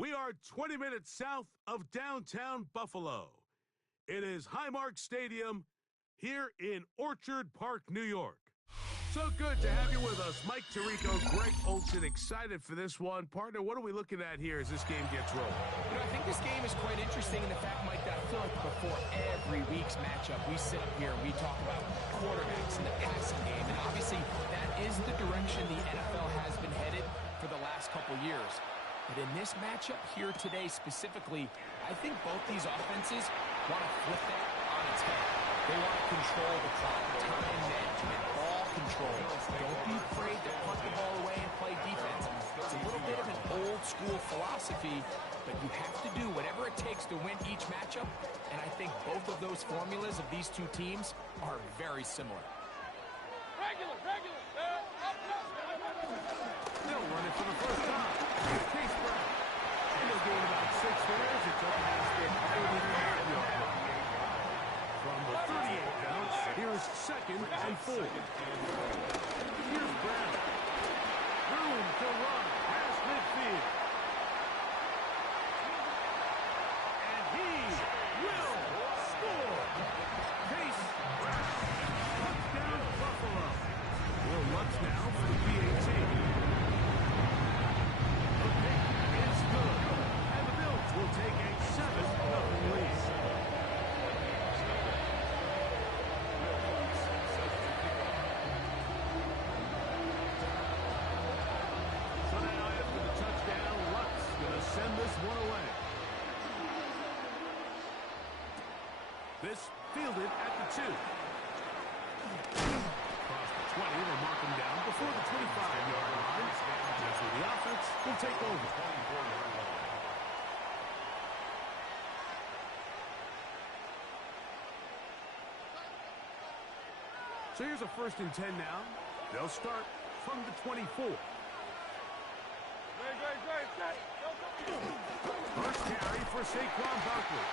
We are 20 minutes south of downtown Buffalo. It is Highmark Stadium here in Orchard Park, New York. So good to have you with us. Mike Tirico, Greg Olson, excited for this one. Partner, what are we looking at here as this game gets rolling? You know, I think this game is quite interesting in the fact, Mike, that I feel like before every week's matchup, we sit up here and we talk about quarterbacks in the passing game. And obviously, that is the direction the NFL has been headed for the last couple years. But in this matchup here today specifically, I think both these offenses want to flip that on its head. They want to control the clock, time management, ball control. Don't be afraid to punt the ball away and play defense. It's a little bit of an old school philosophy, but you have to do whatever it takes to win each matchup. And I think both of those formulas of these two teams are very similar. Regular. They'll run it for the first time. Chase Brown. And they'll gain about 6 yards. It's up past the 39-yard line. From the 38 bounce, here's 2nd and 4. Here's Brown. Room to run past midfield. And he will score. Chase Brown. Touchdown Buffalo. Will Lutz now for the PAT. The pick is good. And the Bills will take a 7-0 lead. So now after the touchdown, Lutz going to send this one away. This fielded at the 2. Across the 20, they'll mark him down before the 25-yard line. That's where the offense will take over. So here's a 1st and 10 now. They'll start from the 24. First carry for Saquon Barkley.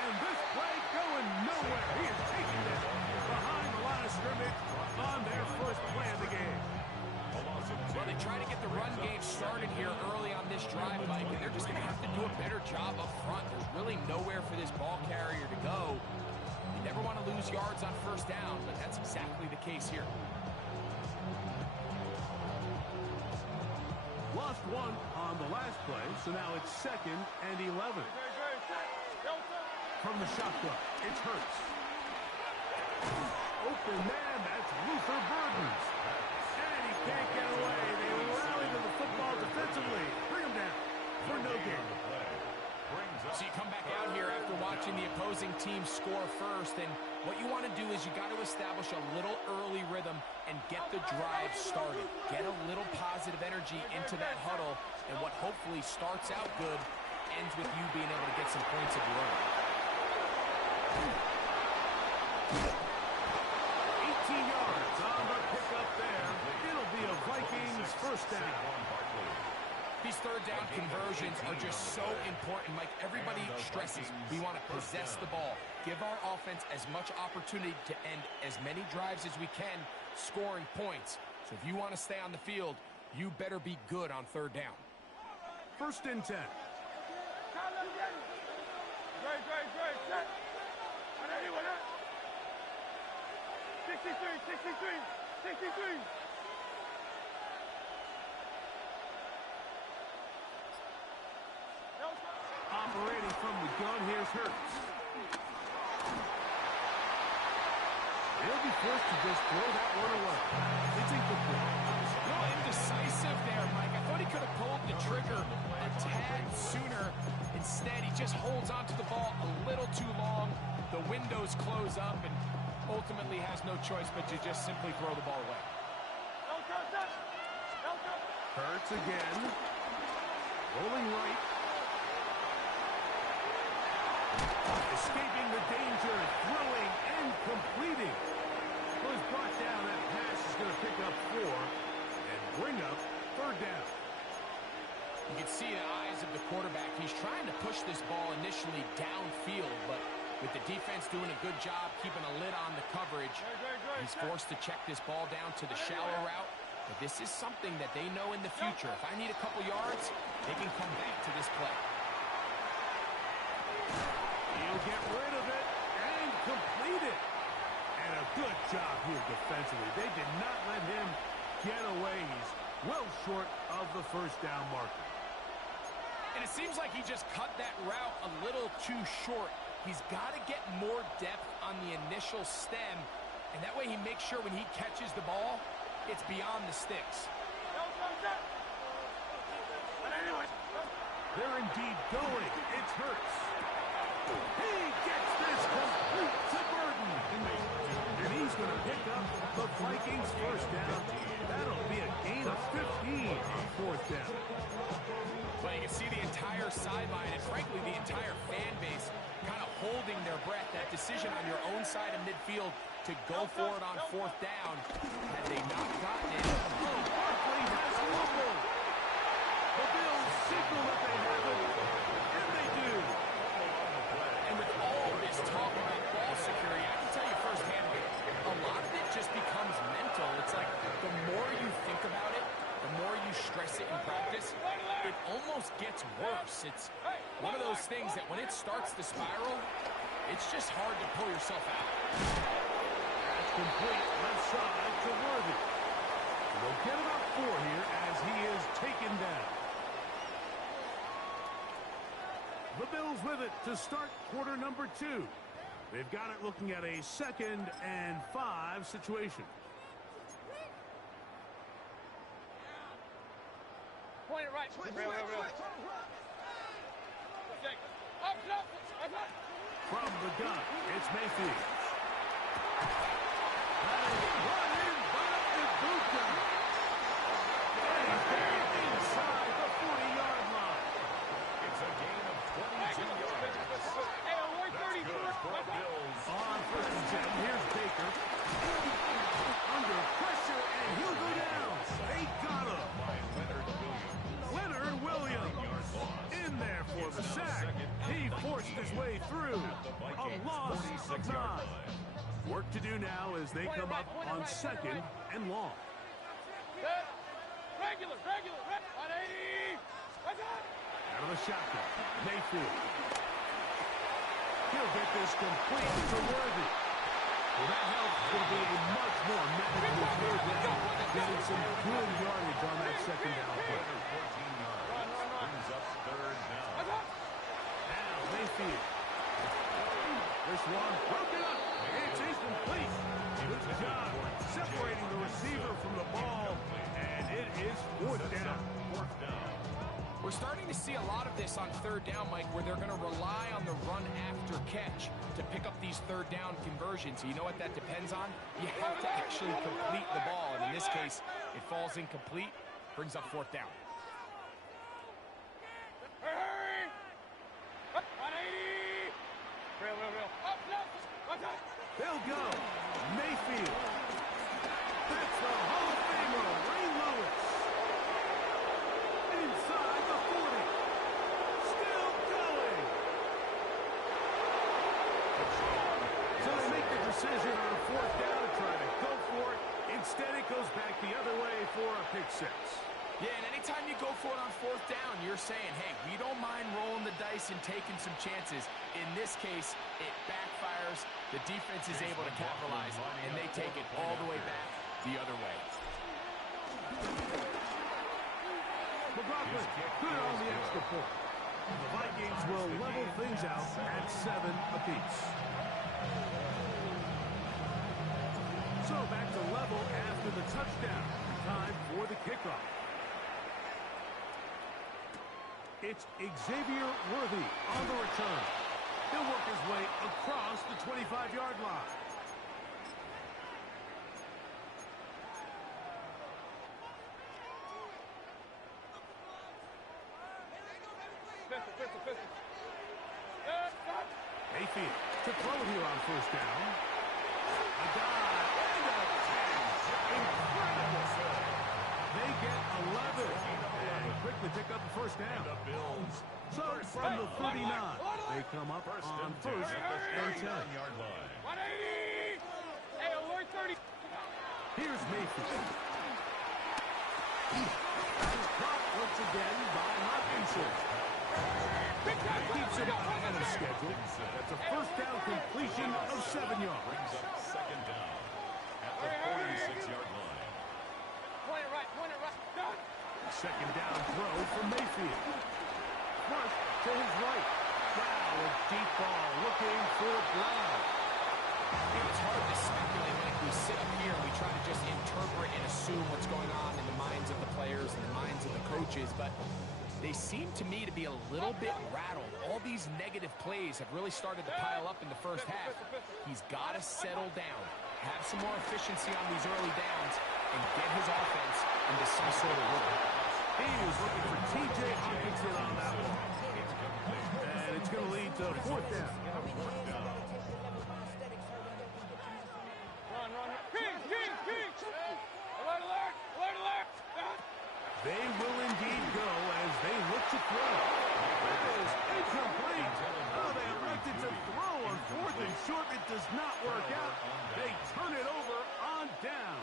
And this play going nowhere. He is taking it behind the line of scrimmage on their first play of the game. Well, they try to get the run game started here early on this drive, Mike, and they're just going to have to do a better job up front. There's really nowhere for this ball carrier to go. You never want to lose yards on 1st down, but that's exactly the case here. Lost 1 on the last play, so now it's 2nd and 11. From the shotgun, it's Hurts. Open man, that's Luther Burdens. And he can't get away. They rally to the football defensively. Bring him down for no gain. So you come back out here after watching the opposing team score first, and what you want to do is you got to establish a little early rhythm and get the drive started. Get a little positive energy into that huddle, and what hopefully starts out good ends with you being able to get some points of your own. 18 yards on the pickup there. It'll be a Vikings 1st down. These 3rd down conversions are just so important. Like everybody stresses, we want to possess the ball. Give our offense as much opportunity to end as many drives as we can, scoring points. So if you want to stay on the field, you better be good on 3rd down. 1st and 10. Great. 63. Operating from the gun, here's Hurts. He'll be forced to just throw that one away. It's incomplete. A little indecisive there, Mike. I thought he could have pulled the trigger a tad sooner. Instead, he just holds onto the ball a little too long. The windows close up and ultimately has no choice but to just simply throw the ball away. Hurts again. Rolling right. Escaping the danger, throwing and completing. Was brought down. That pass is going to pick up 4 and bring up 3rd down. You can see the eyes of the quarterback. He's trying to push this ball initially downfield, but with the defense doing a good job keeping a lid on the coverage, he's forced to check this ball down to the shallow route. But this is something that they know in the future. If I need a couple yards, they can come back to this play. He'll get rid of it and complete it. And a good job here defensively. They did not let him get away. He's well short of the first down marker. And it seems like he just cut that route a little too short. He's got to get more depth on the initial stem, and that way he makes sure when he catches the ball, it's beyond the sticks. They're indeed going. It's Hurts. He gets this complete to Burton. And he's going to pick up the Vikings' first down. That'll be a gain of 15 on fourth down. Well, you can see the entire sideline and, frankly, the entire fan base kind of holding their breath. That decision on your own side of midfield to go for it on fourth down. Had they not gotten it, Barkley has fumbled. The Bills signal that they have it, and they do. and with all this talk about ball security, I can tell you firsthand, a lot of it just becomes mental. It's like the more you think about it, the more you stress it in practice, it almost gets worse. It's one of those things that when it starts to spiral, it's just hard to pull yourself out. That's complete left side to Worthy. We'll get about 4 here as he is taken down. The Bills with it to start quarter number 2. They've got it looking at a 2nd and 5 situation. Point it right. Real. Okay. Up. From the gun, it's Mayfield. That is running by Ibuka. And he's there inside the 40-yard line. It's a gain of 22 yards. Hey, we're 33. On first and 10, here's Baker. Under pressure, and he'll go down. They got him. Leonard Williams in there for the sack. He forced his way through. A loss of 9. Work to do now as they come up on 2nd and long. Regular. 180. Out of the shotgun, Mayfield. He'll get this complete to Worthy. Well, that helps. It's going to be a much more manageable third down. Getting some good yardage on that 2nd down play. 14 yards. Brings up 3rd down. Now, Mayfield. This one broken up. It's incomplete. Good job separating the receiver from the ball, and it is 4th down. We're starting to see a lot of this on 3rd down, Mike, where they're going to rely on the run after catch to pick up these 3rd down conversions. You know what that depends on? You have to actually complete the ball, and in this case, it falls incomplete, brings up 4th down. Hurry. 180. Real. Up. They'll go. Mayfield. That's the Hall of Famer, Ray Lewis. Inside the 40. Still going. So they make the decision on 4th down to try to go for it. Instead, it goes back the other way for a pick 6. Yeah, and anytime you go for it on 4th down, you're saying, hey, we don't mind rolling the dice and taking some chances. In this case, it backfires. The defense is able to capitalize, and they take it all the way back the other way. McLaughlin, good on the extra point. The Vikings will level things out at 7 apiece. So back to level after the touchdown. Time for the kickoff. It's Xavier Worthy on the return. He'll work his way across the 25-yard line. Pistol. Mayfield to throw here on 1st down. A dive and a catch. Incredible. They get 11 and quickly pick up the 1st down. So from the 39, they come up on 1st and 10. 180. Hey, we're 30. Here's Mayfield. Caught once again by Hopkinson. Keeps him ahead of schedule. That's a first down completion of 7 yards. Brings up second down at the 46-yard line. Point it right, done. Second down throw from Mayfield. First to his right. Now a deep ball looking for Brown. It's hard to speculate like we sit up here and we try to just interpret and assume what's going on in the minds of the players and the minds of the coaches, but they seem to me to be a little bit rattled. All these negative plays have really started to pile up in the first half. He's got to settle down, have some more efficiency on these early downs, and get his offense into some sort of rhythm. He was looking for T.J. Hawkinson on that one. And it's going to lead to fourth down. Run. King. Alert. They will indeed go as they look to throw. That is incomplete. Oh, they elected to throw on fourth and short. It does not work out. They turn it over on down.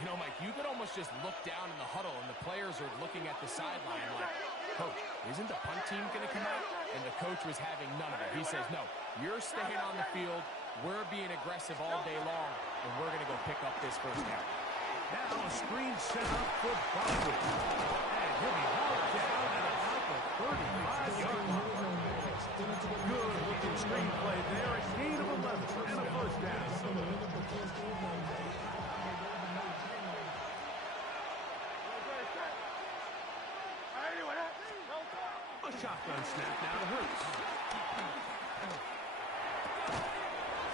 You know, Mike, you could almost just look down in the huddle and the players are looking at the sideline like, Coach, isn't the punt team going to come out? And the coach was having none of it. He says, no, you're staying on the field. We're being aggressive all day long, and we're going to go pick up this first down. Now a screen set up for Baldwin. And he'll be hauled down at about the 35-yard line. Good looking screenplay there. A gain of 11 and a first down. A shotgun snap now to Hurts.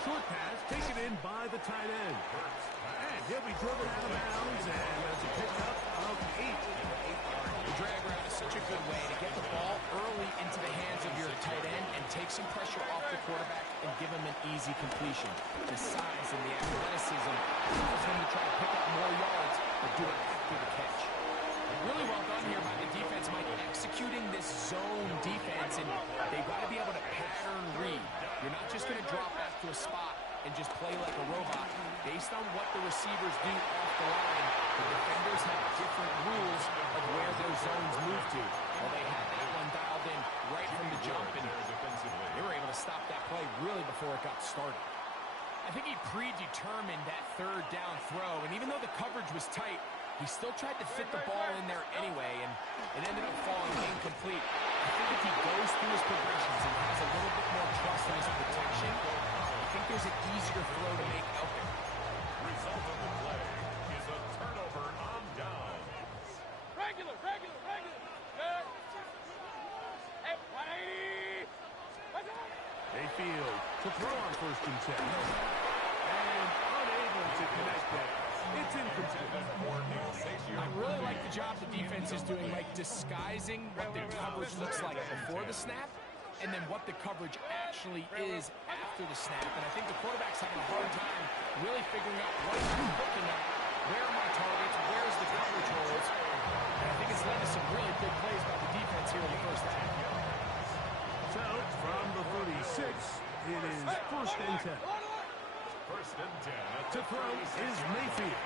Short pass taken in by the tight end. And he'll be driven out of bounds, and that's a pickup of 8. The drag route is such a good way to get the ball early into the hands of your tight end and take some pressure off the quarterback and give him an easy completion. The size and the athleticism allows him to try to pick up more yards, but do it after the catch. Really well done here by the defense, Mike, executing this zone defense, and they've got to be able to pattern read. You're not just going to drop back to a spot and just play like a robot. Based on what the receivers do off the line, the defenders have different rules of where their zones move to. Well, they had that one dialed in right from the jump, and they were able to stop that play really before it got started. I think he predetermined that third down throw, and even though the coverage was tight, he still tried to fit the ball in there anyway, and it ended up falling incomplete. I think if he goes through his progressions and has a little bit more trust in his protection, I think there's an easier throw to make out there. Result of the play is a turnover on downs. Regular. Good. Hey, 180. Mayfield to throw on first and 10. And unable to connect that. It's incomplete. I really like the job the defense is doing, like disguising what the coverage looks like before the snap and then what the coverage actually is after the snap. And I think the quarterback's having a hard time really figuring out what he's looking at. Where are my targets? Where's the coverage holes? And I think it's led to some really big plays by the defense here in the first half. So, from the 36, it is first and 10. First and 10. To throw is Mayfield.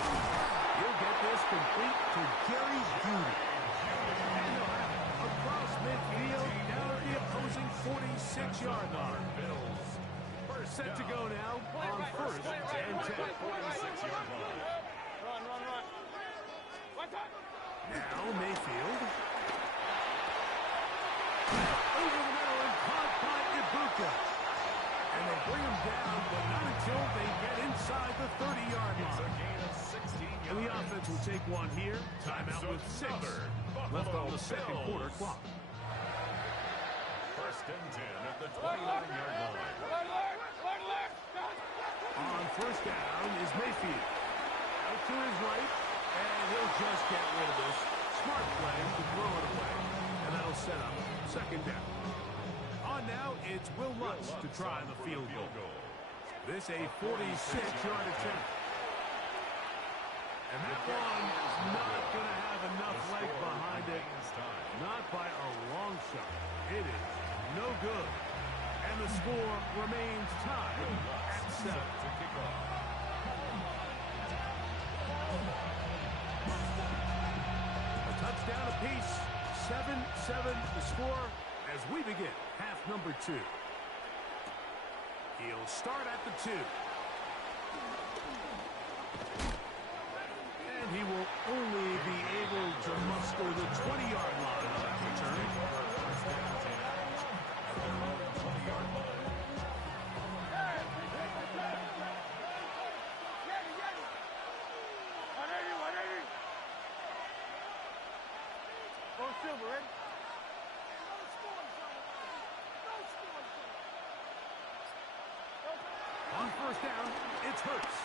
He'll get this complete to Jerry Jeudy. And he'll have it across midfield down at the opposing 46-yard line. Set to go now on first and 10. 46-yard line. Run. Now Mayfield. Over the middle and caught by Ibuka. And they bring him down, but not until they get inside the 30-yard It's a line. gain of 16 yards. And the offense will take one here. Timeout with 6 left on the second quarter clock. First and 10 at the 29-yard line. Alert. On first down is Mayfield. Out to his right, and he'll just get rid of this. Smart play to throw it away, and that'll set up second down. On now, it's Will Lutz to try the field goal. This a 46-yard attempt. And that one is not going to have enough leg behind it. Not by a long shot. It is no good. And the score remains tied at 7. A touchdown apiece. score as we begin half number 2. He'll start at the 2. And he will only be able to muster the 20-yard line on that return. First down, 10 at the 20-yard line. Go Silver, ready? On first down, it's Hurts.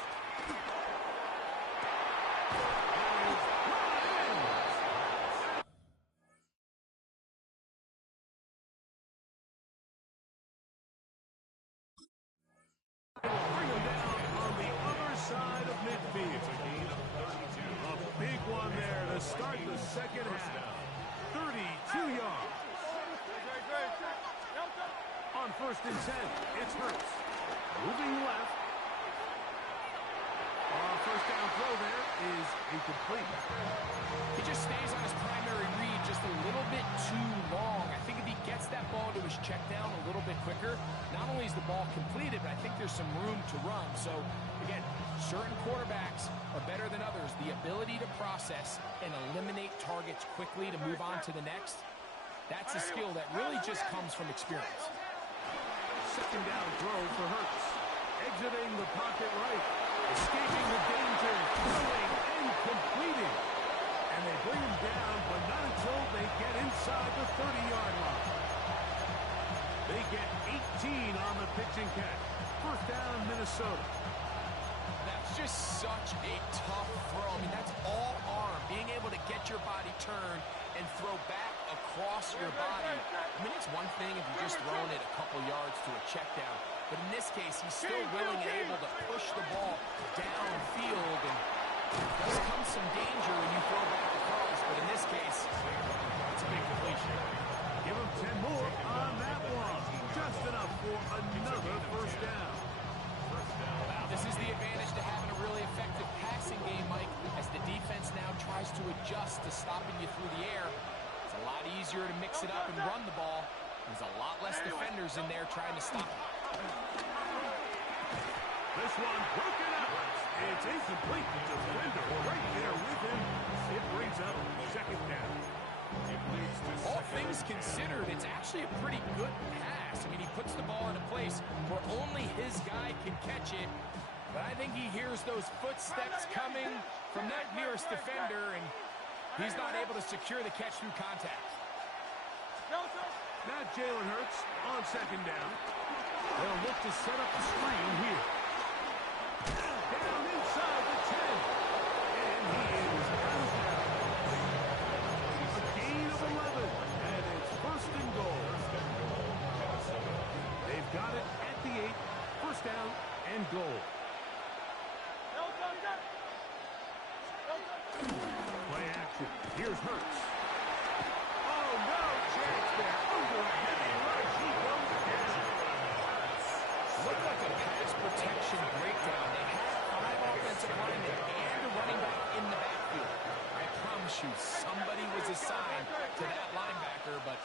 Bring him down on the other side of midfield. It's a gain of 32. A big one there to start the second half. 32 yards. On first and 10, it's Hurts. Moving left. First down throw there is incomplete. He just stays on his primary read just a little bit too long. I think if he gets that ball to his check down a little bit quicker, not only is the ball completed, but I think there's some room to run. So, again, certain quarterbacks are better than others. The ability to process and eliminate targets quickly to move on to the next, that's a skill that really just comes from experience. Second down throw for Hurts. Exiting the pocket right. Escaping the danger. Throwing and completing. And they bring him down, but not until they get inside the 30-yard line. They get 18 on the pitch and catch. First down, Minnesota. That's just such a tough throw. I mean, that's all arm. Being able to get your body turned and throw back across your body. I mean, it's one thing if you're just throwing it a couple yards to a check down. But in this case, he's still willing and able to push the ball downfield. And does come some danger when you throw back across. But in this case, it's a big completion. Give him 10 more on that one. Just enough for another first down. This is the advantage to having a really effective passing game, Mike, as the defense now tries to adjust to stopping you through the air. It's a lot easier to mix it up and run the ball. There's a lot less defenders in there trying to stop it. This one broken up. It's incomplete. The defender right there with him. It brings up second down. All things considered, it's actually a pretty good pass. I mean, he puts the ball in a place where only his guy can catch it. But I think he hears those footsteps coming from that nearest defender, and he's not able to secure the catch through contact. Not Jalen Hurts on second down. They'll look to set up the screen here. Down inside the 10. And he is out of bounds. A gain of 11. And it's first and goal. They've got it at the 8. First down and goal. Play action. Here's Hurts. Oh, no chance there. Over a heavy rush. He goes down. Looked like a pass protection breakdown. They had 5 offensive linemen and a running back in the backfield. I promise you, somebody was assigned to that linebacker, but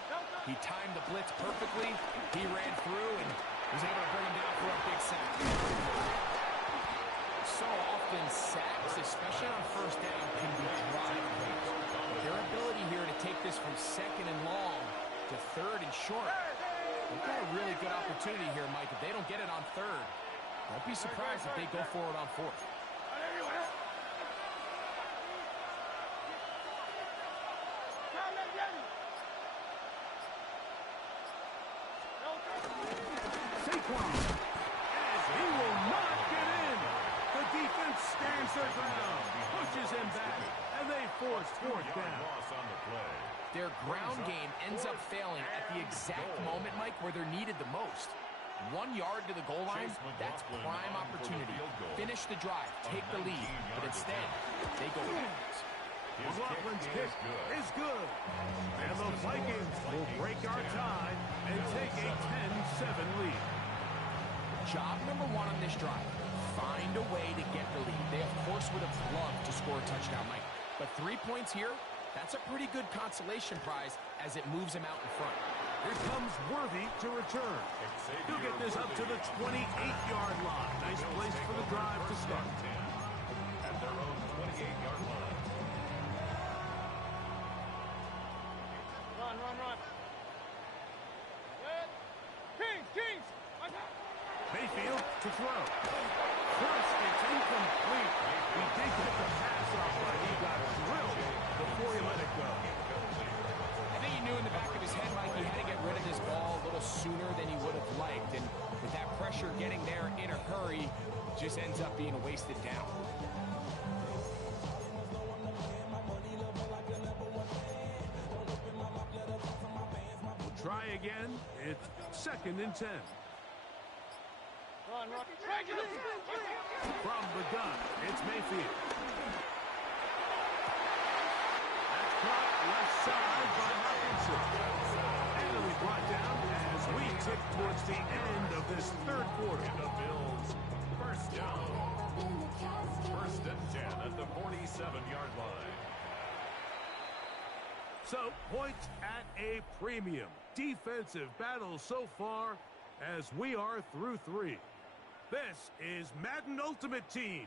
he timed the blitz perfectly. He ran through and was able to bring him down for a big sack. So often sacks, especially on first down, can be drive plays. Their ability here to take this from second and long to third and short. They've got a really good opportunity here, Mike. If they don't get it on third, don't be surprised if they go forward on fourth. Saquon, as he will not get in. The defense stands their ground, pushes him back, and they force fourth down. Loss on the play. Their ground game ends up failing at the exact moment, Mike, where they're needed the most. 1 yard to the goal line, that's prime opportunity. Finish the drive, take the lead, but instead, they go backwards. McLaughlin's kick is good. And the Vikings will break our tie and take a 10-7 lead. Job number 1 on this drive, find a way to get the lead. They, of course, would have loved to score a touchdown, Mike. But 3 points here, that's a pretty good consolation prize as it moves him out in front. Here comes Worthy to return. He'll get this up to the 28-yard line. Nice place for the drive to start. At their own 28-yard line. Run, run, run. Good. Kings. Mayfield to throw. First, it's incomplete. He did get the pass off, but he got drilled before he let it go. I think he knew in the back of his head, Mike, he had to get rid of this ball a little sooner than he would have liked. And with that pressure getting there in a hurry, just ends up being a wasted down. We'll try again. It's 2nd and 10. Run. Regular. From the gun, it's Mayfield. That's caught left side by Hopkinson. And it'll be brought down as we tick towards the end of this 3rd quarter. The Bills, first down. 1st and 10 at the 47-yard line. So, points at a premium. Defensive battle so far as we are through 3. This is Madden Ultimate Team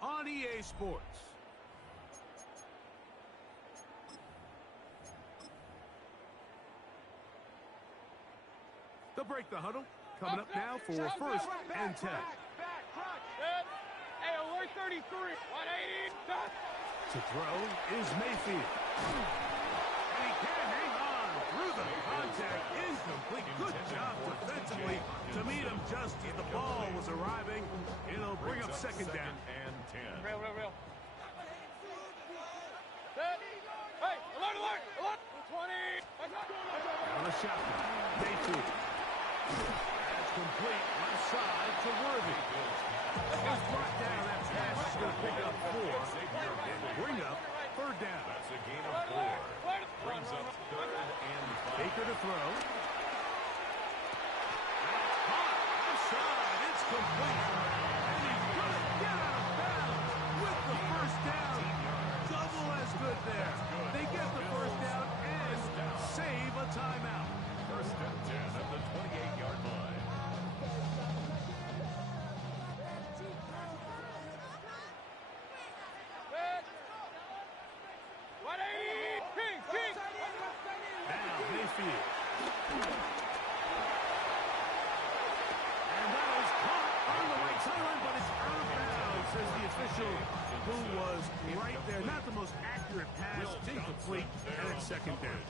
on EA Sports. They'll break the huddle. Coming up now for 1st and 10. Back, good. Hey, alert 33. 180. To throw is Mayfield. And he can hang on through the contact. Incomplete. Good job defensively to meet him just as the ball was arriving. It'll bring up 2nd down. And 10. Real. Good. Hey, alert. 20. On a shotgun. Mayfield. That's complete. Left side to Worthy. He's brought down. That pass is going to pick up 4. And bring up 3rd down. That's a gain of 4. Brings up 3rd and 5. Baker to throw. That's caught. Outside. It's complete. And he's going to get out of bounds with the 1st down. Double as good there. They get the 1st down and save a timeout. 1st and 10 at the 28-yard line. Good. 180. Kings. Now Mayfield. And that is caught on the right sideline, but it's out of bounds, says the official who was right there. Not the most accurate pass, incomplete, and it's 2nd down.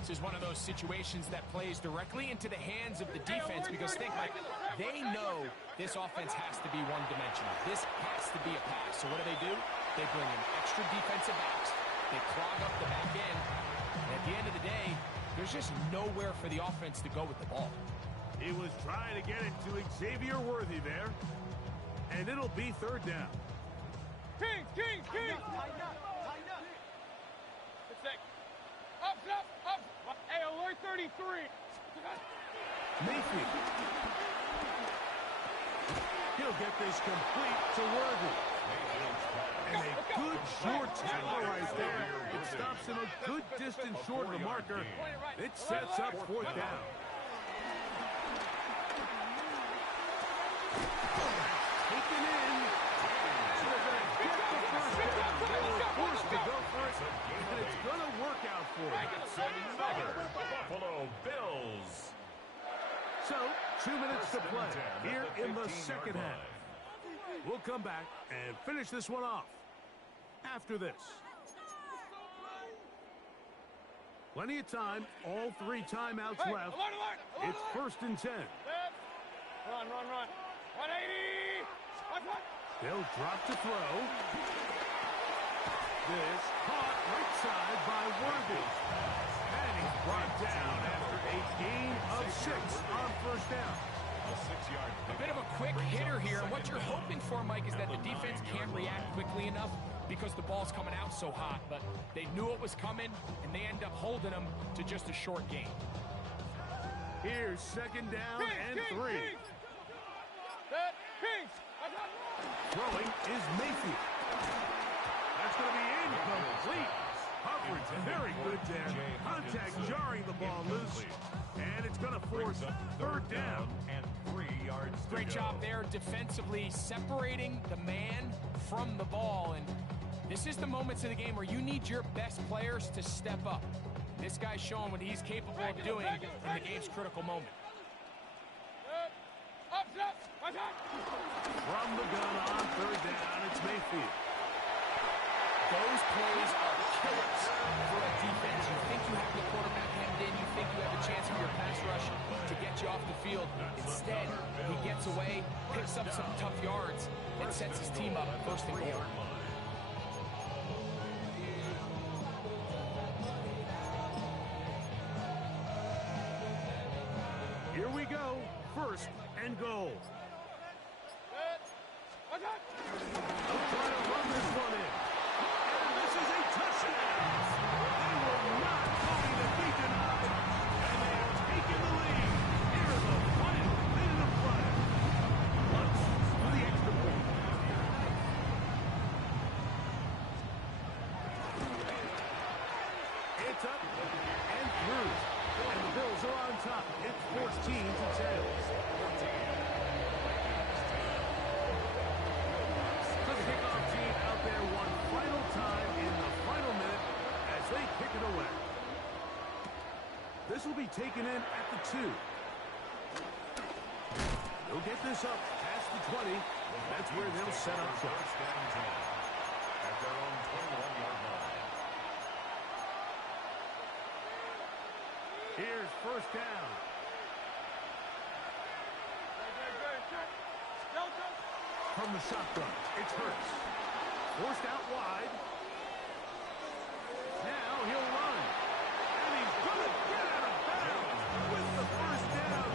This is one of those situations that plays directly into the hands of the defense because think, Mike, they know this offense has to be one-dimensional. This has to be a pass. So what do? They bring in extra defensive backs. They clog up the back end. And at the end of the day, there's just nowhere for the offense to go with the ball. He was trying to get it to Xavier Worthy there. And it'll be 3rd down. Kings. Tighten up. It's sick. Up. Hey, alert 33. Mayfield. He'll get this complete to Worthy. And a good short tackle right there. It stops him a good distance short of the marker. It sets up 4th down. Taken in. And they're going to get the 1st down. They were forced to go for it. And it's going to work out for them. Another Buffalo Bills. So, 2 minutes to play here in the 2nd half. We'll come back and finish this one off after this. Plenty of time. All 3 timeouts left. It's 1st and 10. Run. 180. They'll drop to throw. This caught right side by Worthy. And he's brought down after a gain of 6 on 1st down. A bit of a quick hitter here. And what you're hoping for, Mike, is that the defense can't react quickly enough because the ball's coming out so hot. But they knew it was coming, and they end up holding them to just a short gain. Here's 2nd down and 3. Throwing is Mayfield. That's going to be incomplete. Coverage very good there. Contact jarring the ball loose. And it's going to force third down. And 3 yards to Great go. job there defensively, separating the man from the ball. And this is the moments of the game where you need your best players to step up. This guy's showing what he's capable of doing in the game's critical moment. From the gun on third down, it's Mayfield. Those plays are killers for a defense. You think you have the quarterback hemmed in. You think you have a chance for your pass rush to get you off the field. Instead, he gets away, picks up some tough yards, and sets his team up first and goal. Here we go. First and goal. They'll try to run this one in. And this is a touchdown. They were not going to be denied. And they have taken the lead. Here is the final minute of play. Lutz for the extra point. It's up and through. And the Bills are on top. It's 14-10. The kickoff team out there one final time in the final minute as they kick it away. This will be taken in at the 2. They'll get this up past the 20. That's where they'll set up shop. First and 10 at their own 21-yard line. Here's first down. From the shotgun, it's Hurts. Forced out wide. Now he'll run. And he's going to get out of bounds with the first down.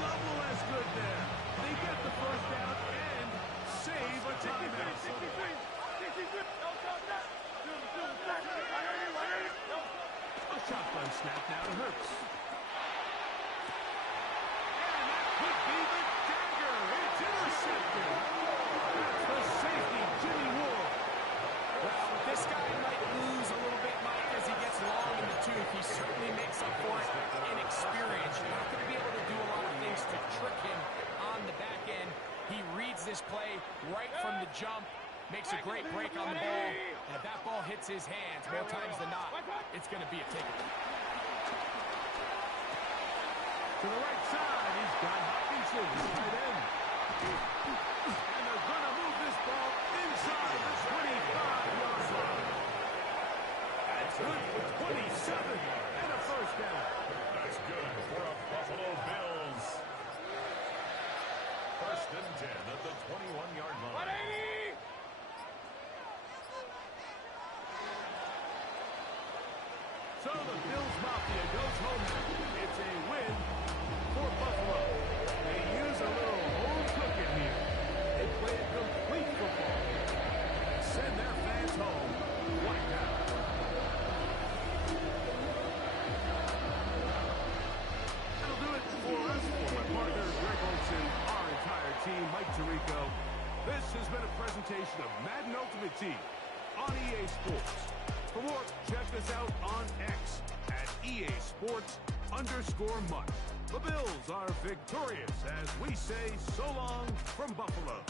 Double as good there. They get the first down and save a timeout. A shotgun snap now to Hurts. And that could be the dagger. It's intercepted. That's the safety, Jimmy Ward. Well, this guy might lose a little bit, Mike, as he gets long in the tooth. He certainly makes up for it in experience. You're not going to be able to do a lot of things to trick him on the back end. He reads this play right from the jump, makes a great break on the ball, and if that ball hits his hands more times than not, it's going to be a ticket. To the right side, he's got Hopkinson, his tight end. And they're going to move this ball inside the 25-yard line. That's good for 27 and a first down. That's good for a Buffalo Bills. First and 10 at the 21-yard line. So the Bills Mafia goes home. It's a win for Buffalo. They use a little home cooking here. They play a complete football. Send their fans home wiped out. That'll do it for us. For my partner, Greg Olson, our entire team, Mike Tirico. This has been a presentation of Madden Ultimate Team on EA Sports. For more, check us out on X at EA Sports_MUT. The Bills are victorious as we say so long from Buffalo.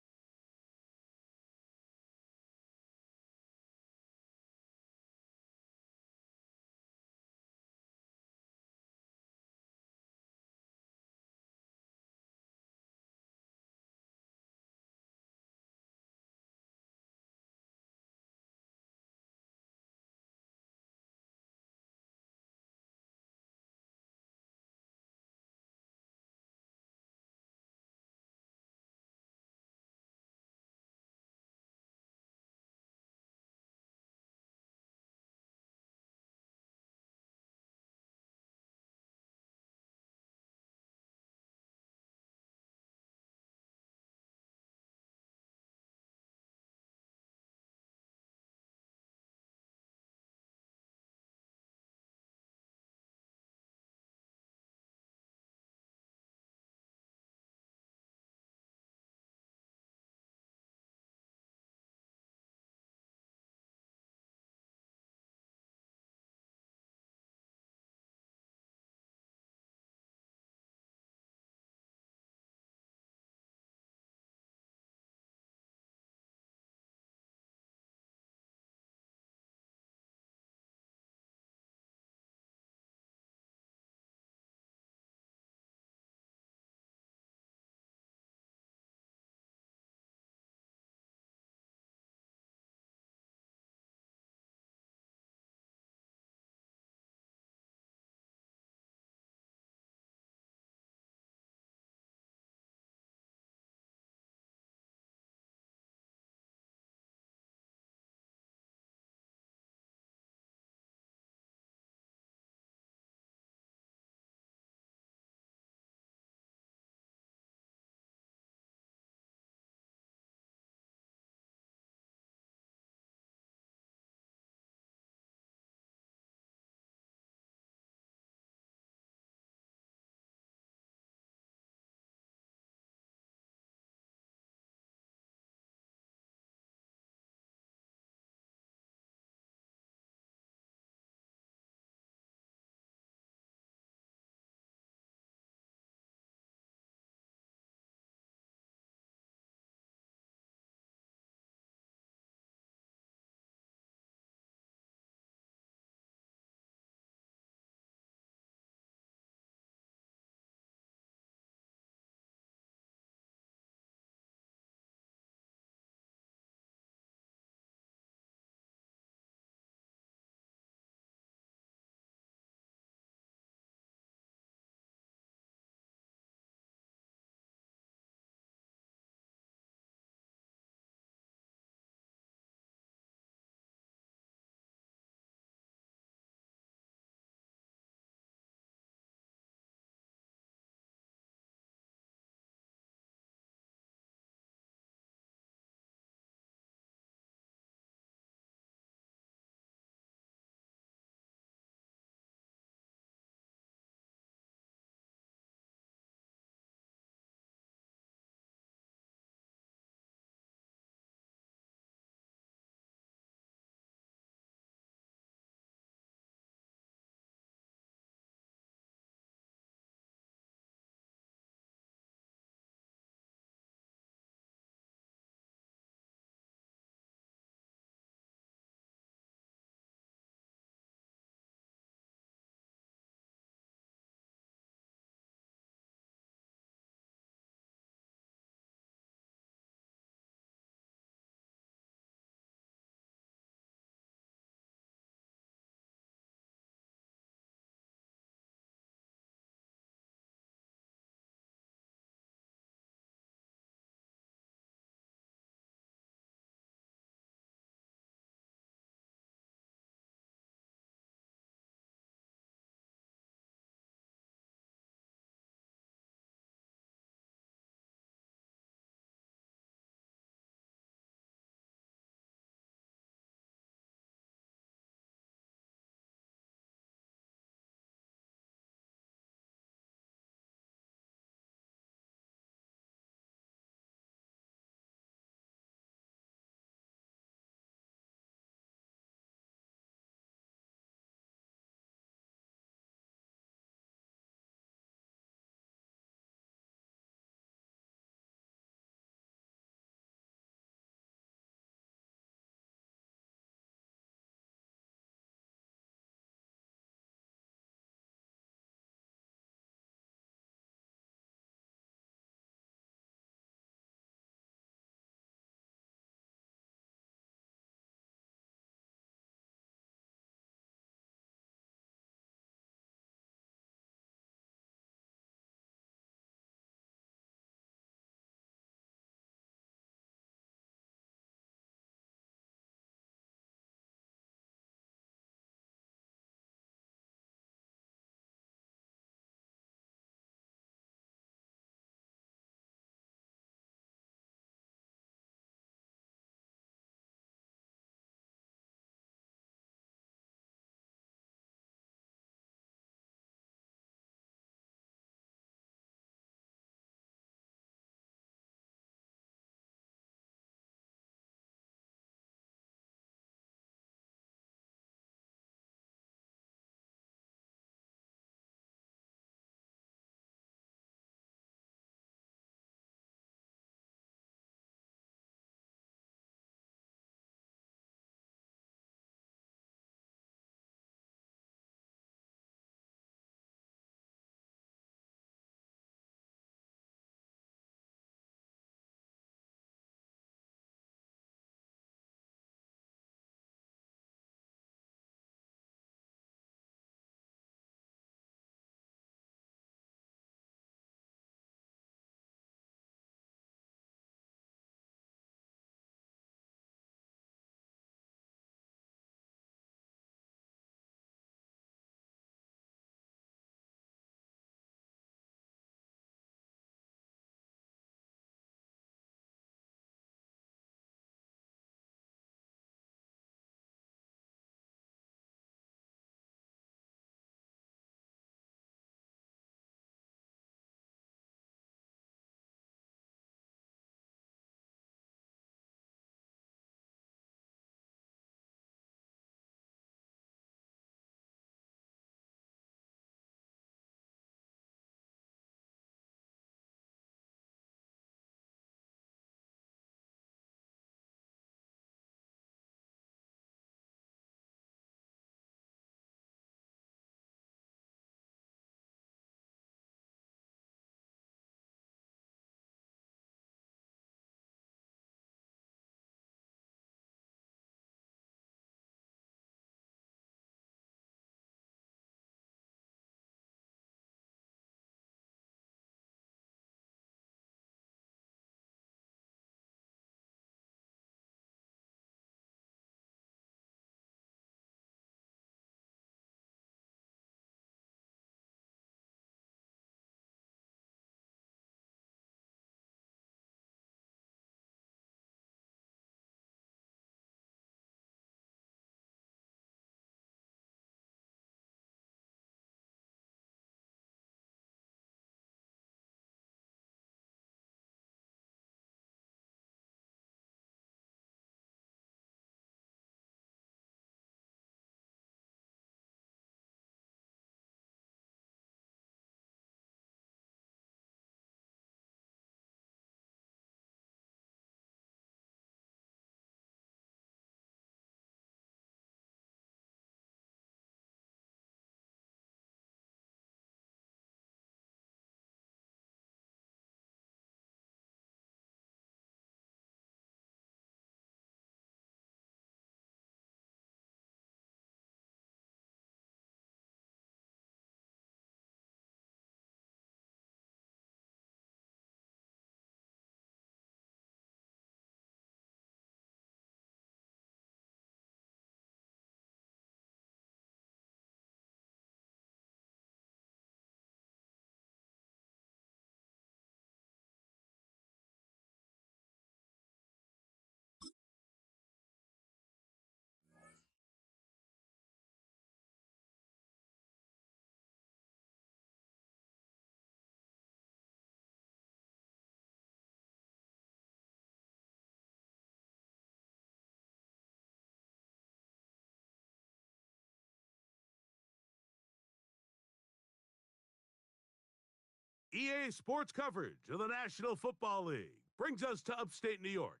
EA Sports coverage of the National Football League brings us to upstate New York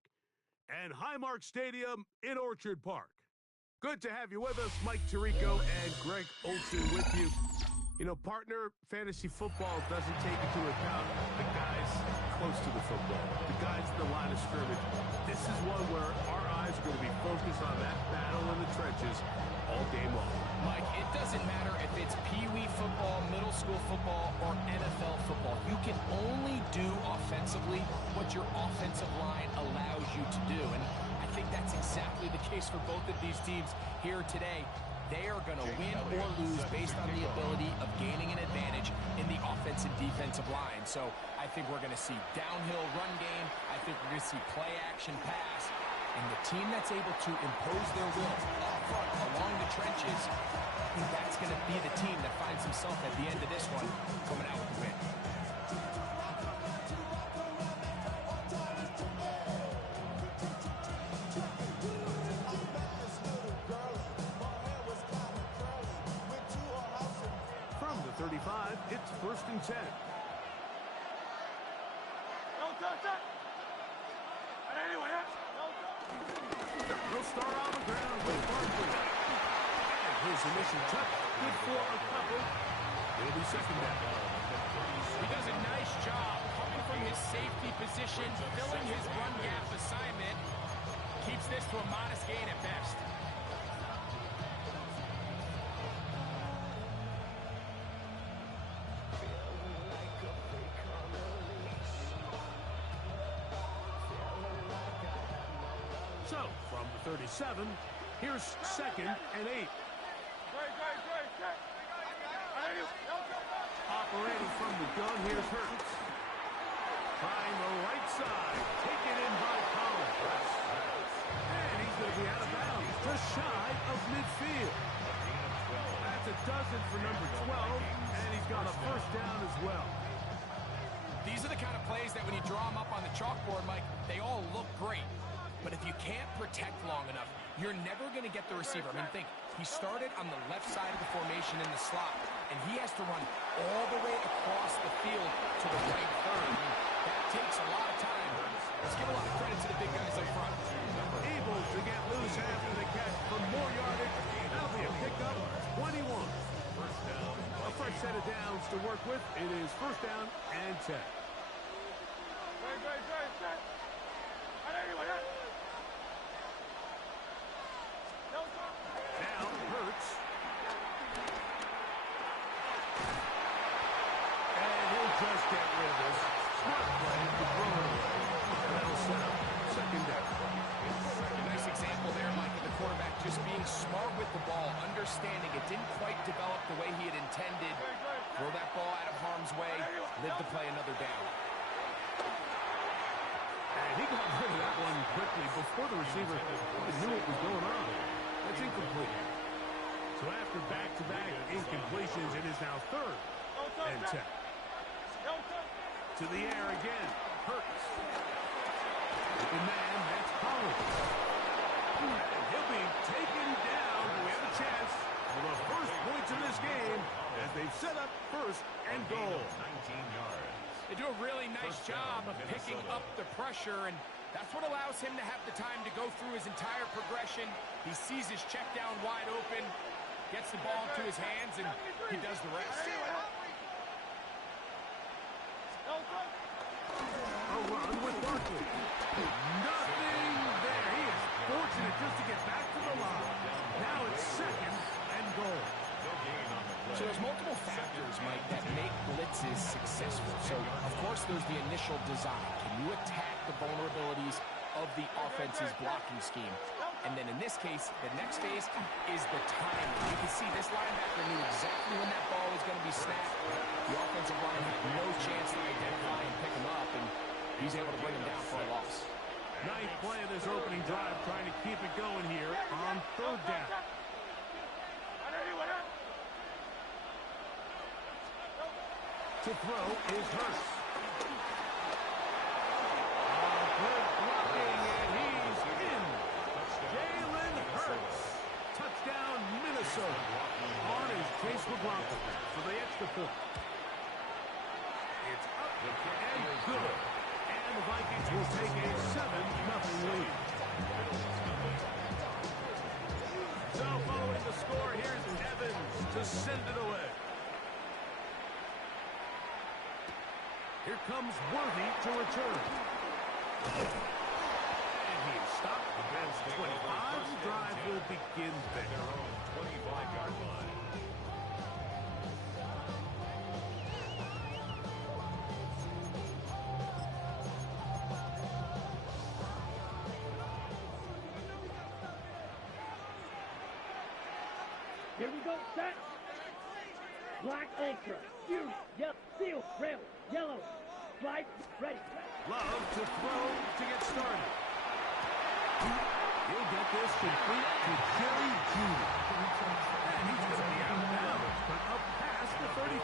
and Highmark Stadium in Orchard Park. Good to have you with us. Mike Tirico and Greg Olson with you. You know, partner, fantasy football doesn't take into account the guys close to the football, the guys in the line of scrimmage. This is one where our eyes are going to be focused on that battle in the trenches all game long. Mike, it doesn't matter if it's Pee-wee football, middle school football, or NFL football. You can only do offensively what your offensive line allows you to do. And I think that's exactly the case for both of these teams here today. They are going to win or lose based on the ability of gaining an advantage in the offensive defensive line. So I think we're going to see downhill run game. I think we're going to see play action pass. And the team that's able to impose their will up front along the trenches, I think that's going to be the team that finds himself at the end of this one coming out with the win. From the 35, it's 1st and 10. He'll start on the ground with Barkley. And his initial touch, good for a couple. It'll be 2nd down. He does a nice job coming from his safety position, filling his run gap assignment. Keeps this to a modest gain at best. So, from the 37, here's 2nd and 8. Operating from the gun, here's Hurts. Trying the right side, taken in by Collins. And he's going to be out of bounds, just shy of midfield. That's a dozen for number 12, and he's got a 1st down as well. These are the kind of plays that when you draw them up on the chalkboard, Mike, they all look great. But if you can't protect long enough, you're never going to get the receiver. I mean, think, he started on the left side of the formation in the slot, and he has to run all the way across the field to the right third. I mean, that takes a lot of time. Let's give a lot of credit to the big guys up front. Able to get loose after the catch for more yardage. That'll be a pickup, 21. A fresh set of downs to work with. It is 1st down and 10. Now Hurts. And he'll just get rid of this. Smart play to throw it away. And that'll set up 2nd down. Nice example there, Mike, of the quarterback just being smart with the ball, understanding it didn't quite develop the way he had intended. Throw that ball out of harm's way, live to play another down. And he got rid of that one quickly before the receiver knew what was going on. That's incomplete. So after back-to-back incompletions, it is now 3rd and 10. To the air again. Hurts. Open man, that's Collins. And he'll be taken down. We have a chance for the first points of this game as they've set up 1st and goal. 19 yards. They do a really nice job of picking up the pressure, and that's what allows him to have the time to go through his entire progression. He sees his check down wide open, gets the ball into his hands, and he does the rest. A run with Barkley. Nothing there. He is fortunate just to get back to the line. Now it's 2nd and goal. So there's multiple factors, Mike, that make blitzes successful. So, of course, there's the initial design. Can you attack the vulnerabilities of the offense's blocking scheme? And then in this case, the next phase is the timing. You can see this linebacker knew exactly when that ball was going to be snapped. The offensive line had no chance to identify and pick him up, and he's able to bring him down for a loss. Nice play of this opening drive, trying to keep it going here on 3rd down. To throw is Hurts. Good blocking, and he's in. Jalen Hurts. Touchdown, Minnesota. On his Chase McLaughlin for the extra point. It's And good. And the Vikings will take a 7-0 lead. So following the score, here's Evans to send it away. Here comes Worthy to return. And he is stopped. The Bears 25. The drive will begin there. Their own 25-yard line. Here we go, set. Black Ultra, Fury, yellow, Steel, Rail, Yellow, Slide, ready. Love to throw to get started. He'll get this complete to Jerry Jr. And he's going to be out of bounds, but up past the 35.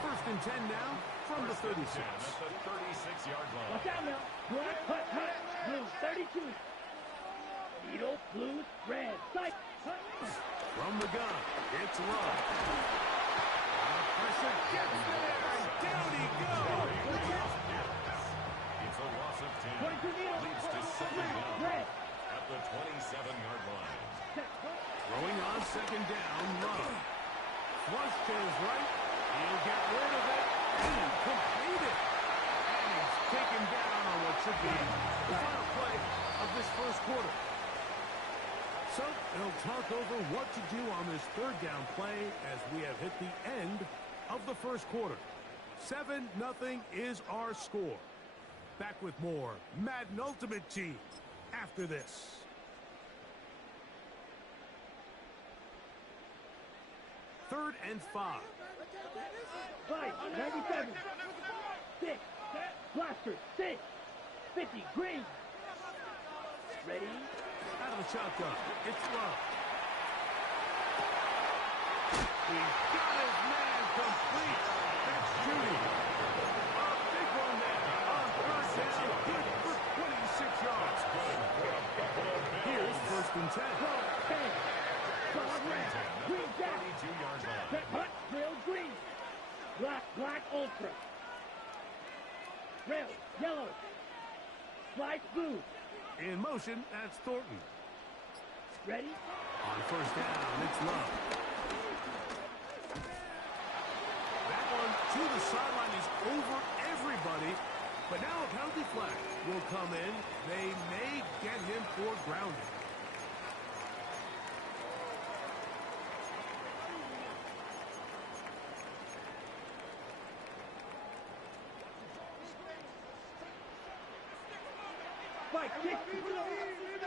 First and 10 now from the 36. At the 36-yard line. Watch out now. Black, hut, blue, 32. Needle, blue, red, sight, hut. From the gun, it's Love. Pressure gets there, and down he goes. It's a loss of 10. 22 needle, Leads to second down red. at the 27-yard line. Throwing on second down, Love. Flush to his right. He'll get rid of it and complete it. And he's taken down on what should be the final play of this first quarter. So they'll talk over what to do on this third down play as we have hit the end of the first quarter. 7-0 is our score. Back with more Madden Ultimate Team after this. Third and 5. 97. 6. Blaster, 6. 50, green. Ready? Out of the shotgun, it's Love. He's got his man complete. That's Judy. A big one there on first down. Good for 26 yards. Here's first and 10. 10. Solid red. Green jack. 22-yard line. Hut, rail, green. Black Ultra. Rail, yellow. Slide, blue. In motion, that's Thornton. Ready? On first down, it's Love. That one to the sideline is over everybody. But now a penalty flag will come in. They may get him for grounding. Fight, kick,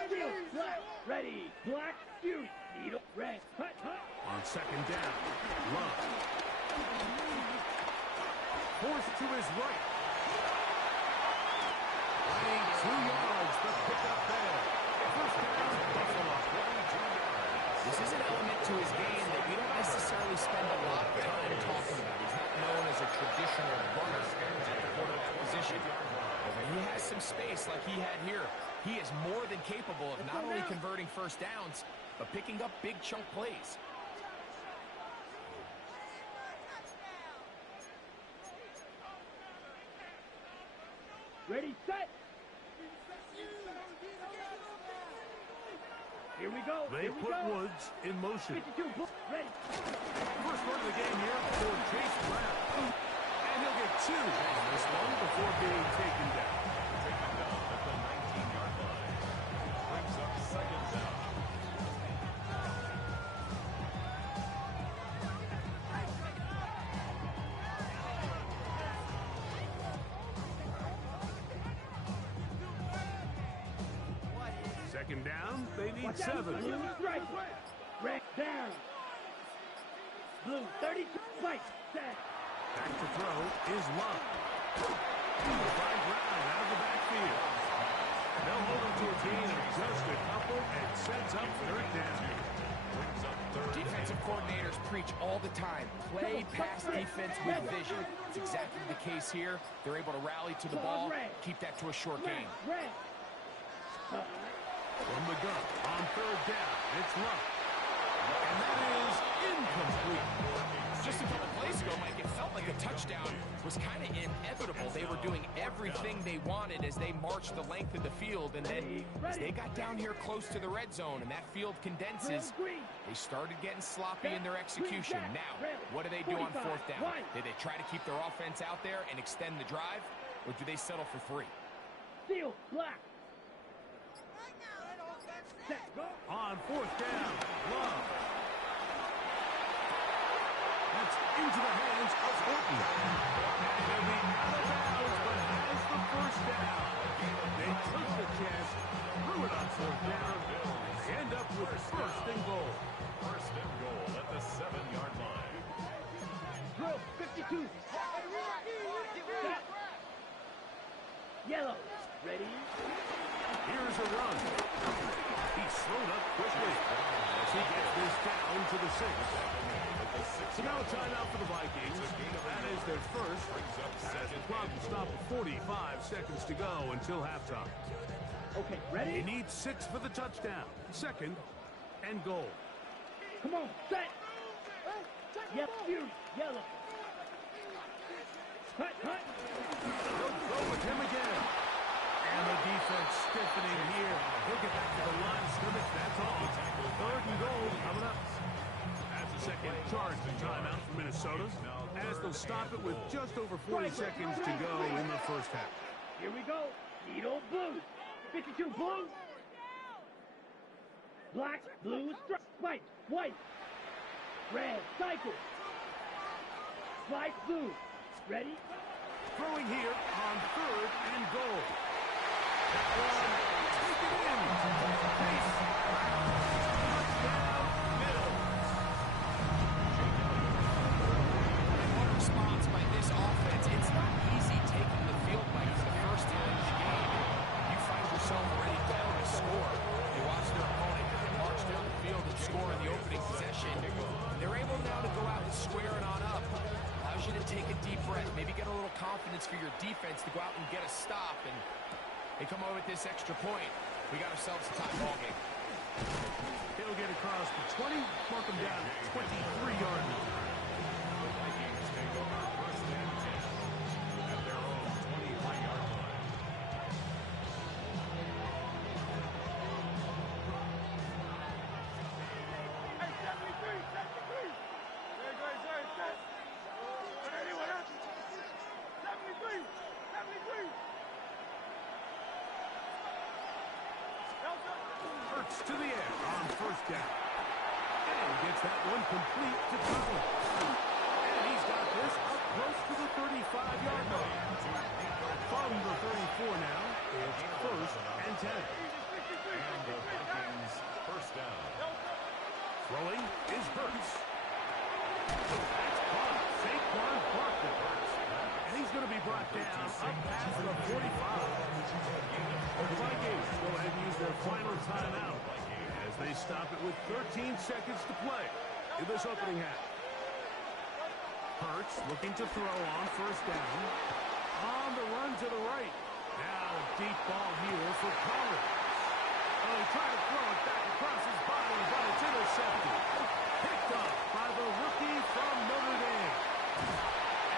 steel, black, ready, black, Fury, needle, red, hut. On second down, Love. Forced to his right. Running 2 yards, the pickup there. First down, Buffalo. 22 yards. This is an element to his game that we don't necessarily spend a lot of time talking about. He's not known as a traditional runner at the quarterback position. But when he has some space like he had here, he is more than capable of not only converting first downs, but picking up big chunk plays. Ready, set. Here we go. They Here we put go. Woods in motion. 52, ready. First word of the game here for Chase Brown. And he'll get 2 on this one before being taken down. Taken down at the 19-yard line. Brings up second down. Second down, they need Watch out, 7. blue, strike. Red, down. Blue, 32, fight, set. Back to throw is Love. Find Brown out of the backfield. They'll hold him to a gain of just a couple and sets up third down. Brings up third. Defensive coordinators preach all the time, play pass defense with vision. It's exactly the case here. They're able to rally to the ball, keep that to a short gain. Red. From the gun, on third down, it's Love. And that is incomplete. Just a couple plays ago, Mike, it felt like a touchdown was kind of inevitable. They were doing everything they wanted as they marched the length of the field, and then as they got down here close to the red zone and that field condenses, they started getting sloppy in their execution. Now, what do they do on fourth down? Did they try to keep their offense out there and extend the drive, or do they settle for 3? Steal, black. Set, go. On fourth down, Love. That's into the hands of Horton. And they'll be out of bounds, but has the first down. They took the chance, threw it on fourth down. They end up with first and goal. First and goal at the 7-yard line. Drill, 52. Set. Yellow, ready? Here's a run. He's slowed up quickly as he gets this down to the 6. So now a timeout for the Vikings. That is their first. As the clock will stop at 45 seconds to go until halftime. Okay, ready? They need 6 for the touchdown. Second and goal. Come on, set. Yep, yellow. Cut, cut. They'll go with him again. And the defense stiffening here. He'll get back to the line of scrimmage. That's all. Third and goal coming up. That's a second charge and timeout for Minnesota, as they'll stop it with just over 40 seconds to go in the first half. Here we go. Needle blue. 52 blue. Black, blue, strike. White, white. Red, cycle. Slice blue. Ready? Throwing here on third and goal. That one, take it in. Pace. Touchdown, Mills. What a response by this offense. It's not easy taking the field by the first time in the game. You find yourself already down to score. You watch their opponent march down the field and score in the opening possession. They're able now to go out and square it on up. Allows you to take a deep breath, maybe get a little confidence for your defense to go out and get a stop. And they come over with this extra point. We got ourselves a tie ball game. He'll get across the 20, mark him down at 23-yard line. The Vikings take over first and 10 at their own 23-yard line. Hey, 73, 73. There goes, there, set. But anyone else? 73, 73. Hurts to the air on first down. And gets that one complete to Collins. And he's got this up close to the 35-yard line. From the 34 now, it's first and 10. And the Vikings first down. Throwing is Hurts. That's caught. Saquon Barkley. And he's going to be brought down up past the 45. The Vikings go ahead and use their final timeout as they stop it with 13 seconds to play in this opening half. Hurts looking to throw on first down. On the run to the right. Now a deep ball here for Collins. Oh, he tried to throw it back across his body, but it's intercepted. Picked up by the rookie from Notre Dame.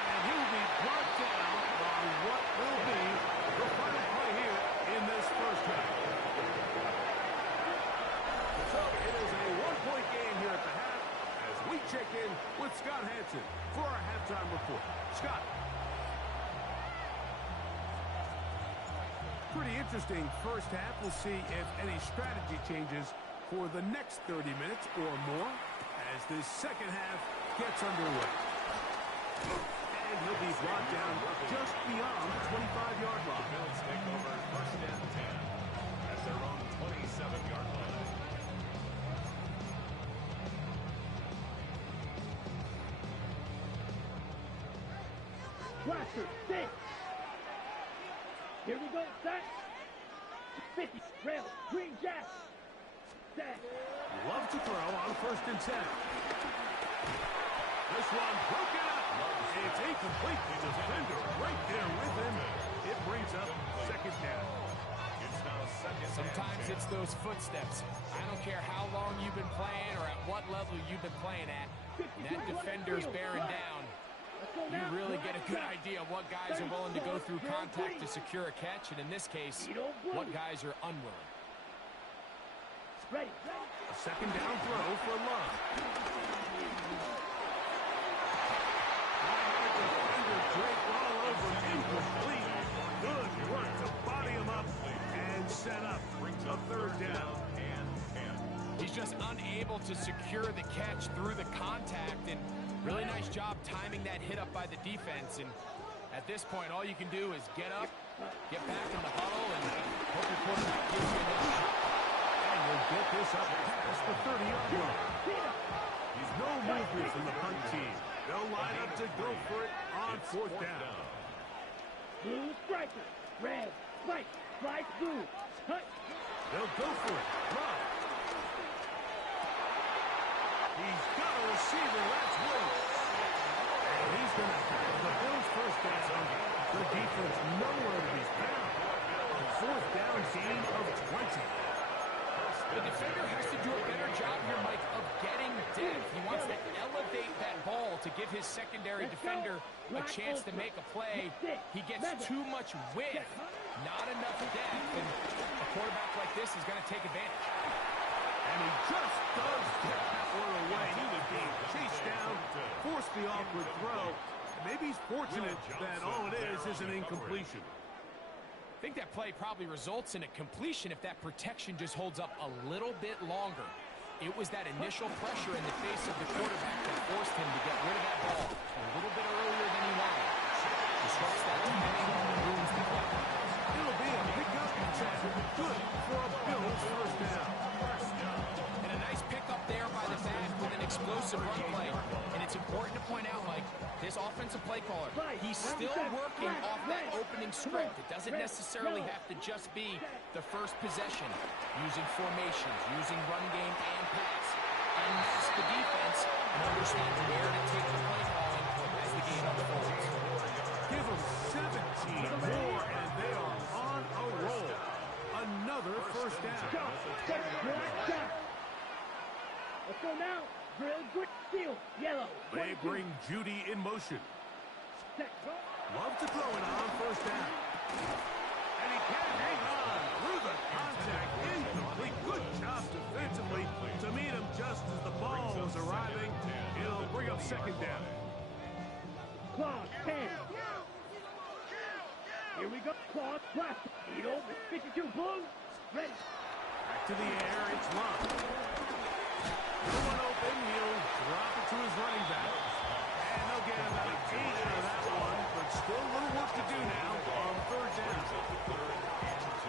And he'll be brought down on what will be the final play here in this first half. So it is a one-point game here at the half as we check in with Scott Hansen for our halftime report. Scott. Pretty interesting first half. We'll see if any strategy changes for the next 30 minutes or more as this second half gets underway. And he'll be brought down just beyond the 25-yard line. The Bills take over first and 10 at their own 27-yard line. Blaster, six. Here we go, set. 50, rail, green jack. Set. Love to throw on first and 10. This one broken up. It's incomplete. The defender right there with him. It brings up second down. It's now second. Sometimes it's those footsteps. I don't care how long you've been playing or at what level you've been playing at. And that defender's bearing down. You really get a good idea of what guys are willing to go through contact to secure a catch, and in this case, what guys are unwilling. Ready. A second down throw for Love. Defender draped all over, incomplete. Good work to body him up and set up a third down. He's just unable to secure the catch through the contact, and really nice job timing that hit up by the defense. And at this point, all you can do is get up, get back in the huddle, and hope your quarterback gives you another shot. And we'll get this up past the 30-yard line. There's no movement from the punt team. They'll line up to go for it on fourth down. Blue striker. Red. Spike. Slice blue. Hut. They'll go for it. Love. He's got a receiver. That's Williams. And he's going to have the Bills first down. The defense nowhere to be found. A fourth down gain of 20. The defender has to do a better job here, Mike, of getting depth. He wants to elevate that ball to give his secondary defender a chance to make a play. He gets too much width, not enough depth, and a quarterback like this is going to take advantage. And he just does get that one away. He was being chased down, forced the awkward throw. Maybe he's fortunate that all it is an incompletion. I think that play probably results in a completion if that protection just holds up a little bit longer. It was that initial pressure in the face of the quarterback that forced him to get rid of that ball a little bit earlier than he wanted. Disrupts that timing and ruins the play. It'll be a pickup that's good for a Bills first down. And a nice pickup there by the back with an explosive run play. And it's important to point out, Mike, this offensive play caller, he's still working off that opening script. It doesn't necessarily have to just be the first possession. Using formations, using run game and pass. Unmask the defense and understand where to take the play calling as the game unfolds. Give them 17 more, and they are on a roll. Another first down. Let's go now. Drill, good, steel, yellow. They bring Judy in motion. Love to throw it on first down. And he can't hang on through the contact. Incomplete. Good job defensively to meet him just as the ball was arriving. It'll bring up second down. Claw, 10. Here we go. Claw, blast. Edo, 52 blue. Ready. Back to the air. It's Love. No one open, he'll drop it to his running back. And they'll get about 8 out of that one, but still a little work to do now on third down.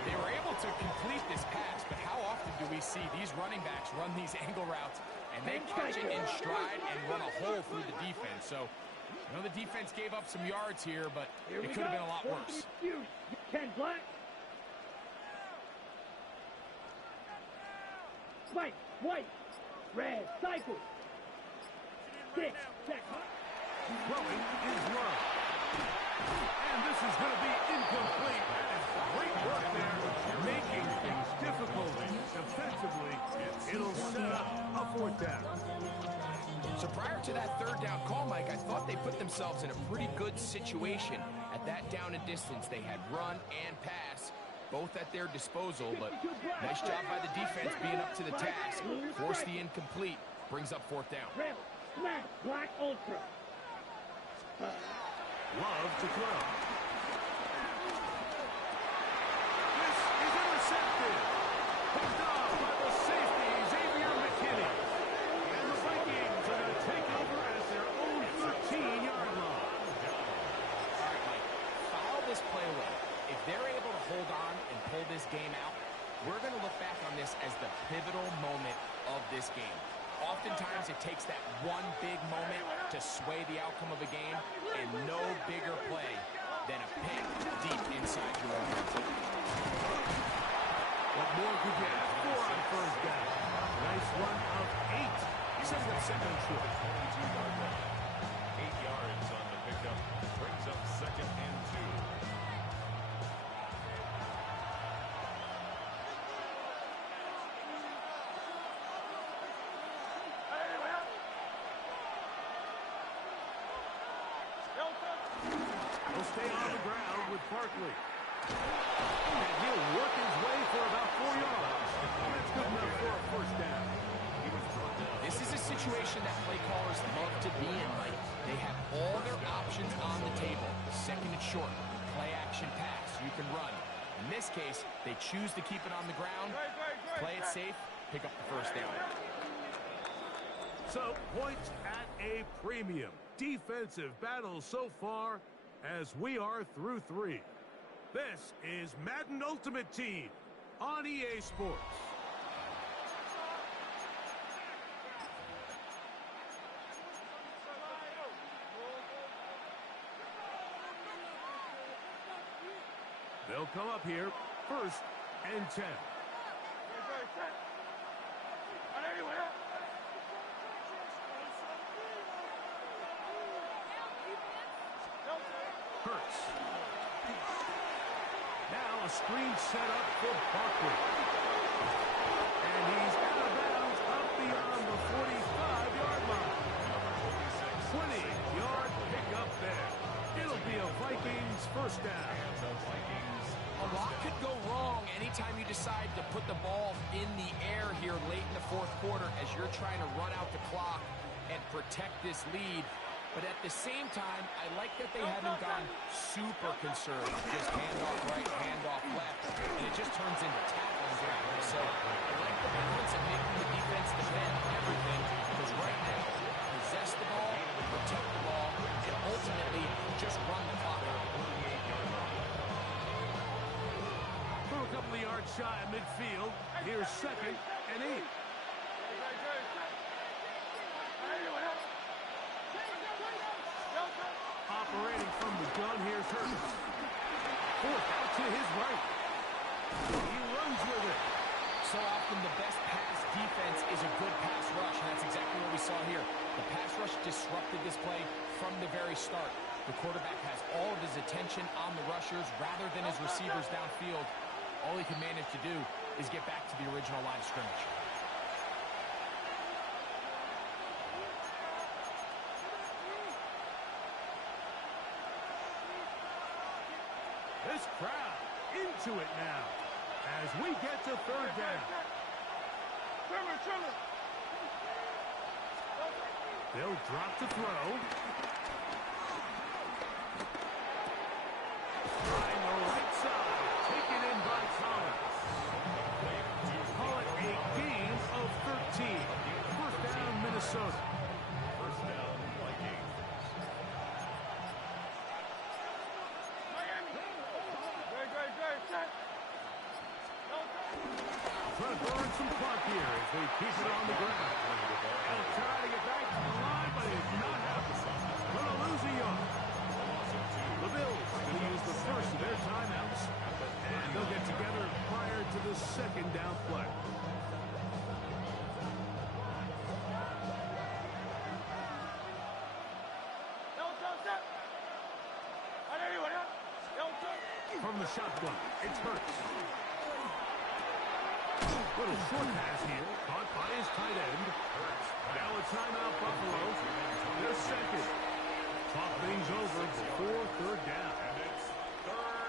They were able to complete this pass, but how often do we see these running backs run these angle routes and they catch it in stride and run a hole through the defense? So, I know the defense gave up some yards here, but it could have been a lot worse. 10 black. Spike, white. Red, cycle. 6, check. Throwing is Love. And this is going to be incomplete. Great work there, making things difficult defensively. It'll set up a fourth down. So prior to that third down call, Mike, I thought they put themselves in a pretty good situation. At that down and distance, they had run and pass, both at their disposal, but nice job by the defense being up to the task. Force the incomplete, brings up fourth down. Red, smash, black, ultra. Love to throw. This is intercepted. Picked off by the safety, Xavier McKinney. And the Vikings are going to take over at their own 13-yard line. All right, Mike, follow this play away. If they're able to hold on and pull this game out, we're going to look back on this as the pivotal moment of this game. Oftentimes, it takes that one big moment to sway the outcome of a game, and no bigger play than a pick deep inside your own end zone. What more could you ask for on first down? Nice run of 8. He sends up second and short. 22-yard run. 8 yards on the pickup. Brings up second and 2. Barkley. And he'll work his way for about 4 yards. That's good enough for a first down. This is a situation that play callers love to be in, Mike. They have all their options on the table. Second and short, play action pass, you can run. In this case, they choose to keep it on the ground, play it safe, pick up the first down. So, points at a premium. Defensive battle so far as we are through 3. This is Madden Ultimate Team on EA Sports. They'll come up here, 1st and 10. Hurts. Now a screen set up for Barkley. And he's out of bounds up beyond the 45-yard line. 20-yard pickup there. It'll be a Vikings first down. A lot could go wrong anytime you decide to put the ball in the air here late in the 4th quarter as you're trying to run out the clock and protect this lead. But at the same time, I like that they haven't gone super conservative. Just handoff right, handoff left, and it just turns into tackling ground. So I like the balance of making the defense defend everything, because right now, possess the ball, protect the ball, and ultimately just run the clock out. From a couple of yards shy of midfield, here's 2nd and 8. Operating from the gun, here's Hurts. 4th out to his right. He runs with it. So often the best pass defense is a good pass rush, and that's exactly what we saw here. The pass rush disrupted this play from the very start. The quarterback has all of his attention on the rushers rather than his receivers downfield. All he can manage to do is get back to the original line of scrimmage. This crowd into it now as we get to 3rd down. They'll drop to throw. Trying the right side. Taken in by Collins. Call it a gain of 13. First down, Minnesota. First down, Vikings. Trying to burn some clock here as they keep it on the ground. They'll try to get back to the line, but it's not happening. Gonna lose a yard. The Bills going to use the first of their timeouts, and they'll get together prior to the 2nd down play. From the shotgun, it's Hurts. Little short pass here, caught by his tight end. Now a timeout, Buffalo. Their 2nd. Talk things over before 3rd down.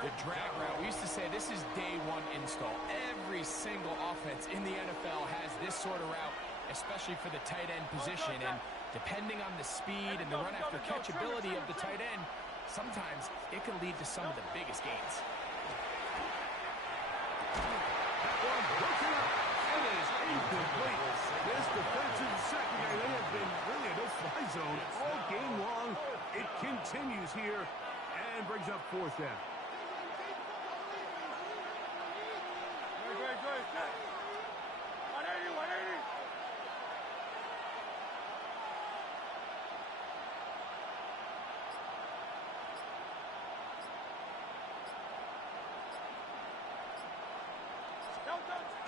The drag route, we used to say this is day 1 install. Every single offense in the NFL has this sort of route, especially for the tight end position. And depending on the speed and the run after catch ability of the tight end, sometimes it can lead to some of the biggest gains. That one broken up. It is incomplete. This defensive secondary, they have been really a no-fly zone all game long. It continues here and brings up 4th down.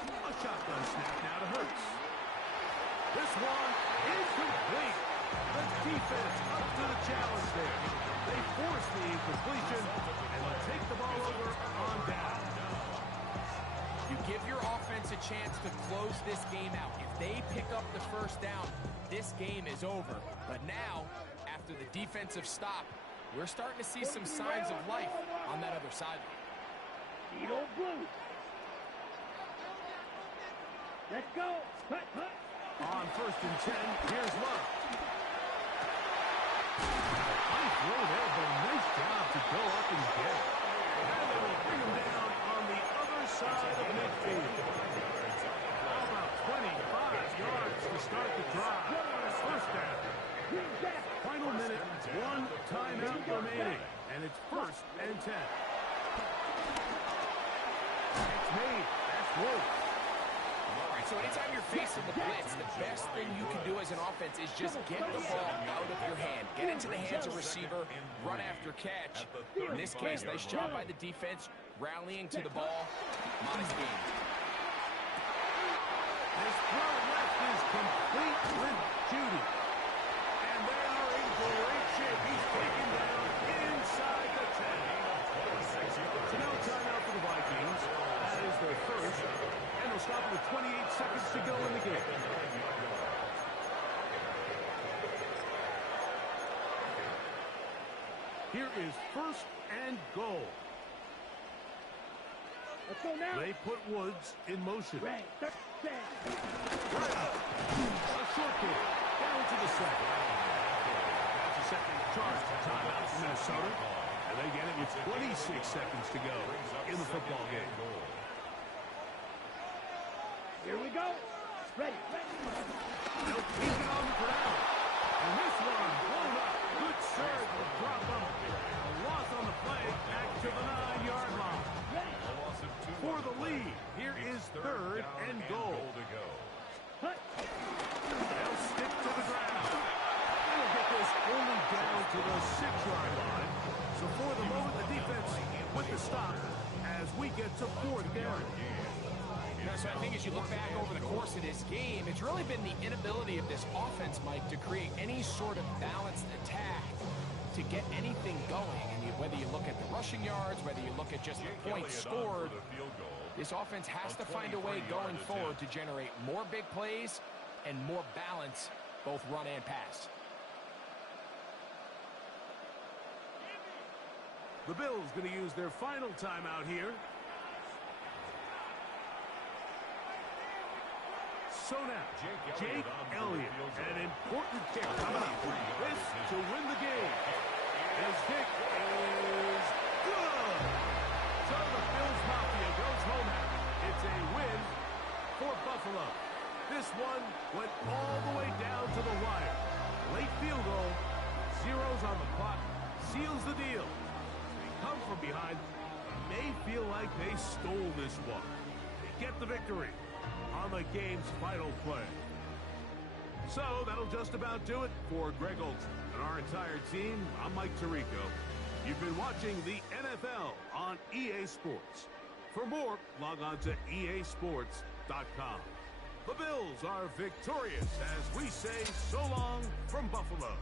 A shotgun snap now to Hurts. This one is complete. The defense up to the challenge there. They force the incompletion, and they'll take the ball over on down. You give your offense a chance to close this game out. If they pick up the first down, this game is over. But now, after the defensive stop, We're starting to see some signs of life on that other side. Edo Blue. Let's go. Hut, hut. On 1st and 10, here's Love. Nice throw there, but a nice job to go up and get it. And they will bring him down on the other side of midfield. How about 25 yards to start the drive? First down. Final minute, 1 timeout remaining, and it's 1st and 10. It's made. That's Wolf. So anytime you're facing the blitz, the best thing you can do as an offense is just get the ball out of your hand. Get into the hands of receiver, run after catch. In this case, nice job by the defense, rallying to the ball. Modest gain. This throw left is complete with Judy. And they are in great shape. He's taken down inside the 10. So now a timeout for the Vikings. That is their first. And they'll stop with 28 seconds to go in the game. Here is 1st and goal. Let's go now. They put Woods in motion. Right. Right up. A short kick. Down to the 2nd. That's a second charge timeout for Minnesota. And they get it with 26 seconds to go in the football game. Here we go. Ready. They'll keep it on the ground. And this one blown up. Good serve will drop them. A loss on the play back to the 9-yard line. For the lead, here is 3rd and goal. They'll stick to the ground. They'll get this only down to the 6-yard line. So for the moment, the defense with the stop as we get to 4th down. So I think as you look back over the course of this game, it's really been the inability of this offense, Mike, to create any sort of balanced attack to get anything going. And whether you look at the rushing yards, whether you look at just the points scored, this offense has to find a way going forward to generate more big plays and more balance, both run and pass. The Bills going to use their final timeout here. So now, Jake Elliott, an important kick coming up. This to win the game. His kick is good. So the Bills Mafia goes home happy. It's a win for Buffalo. This one went all the way down to the wire. Late field goal, zeros on the clock, seals the deal. They come from behind, may feel like they stole this one. They get the victory on the game's final play. So that'll just about do it for Greg Olson and our entire team. I'm Mike Tirico. You've been watching the NFL on EA Sports. For more, log on to easports.com. The Bills are victorious as we say so long from Buffalo.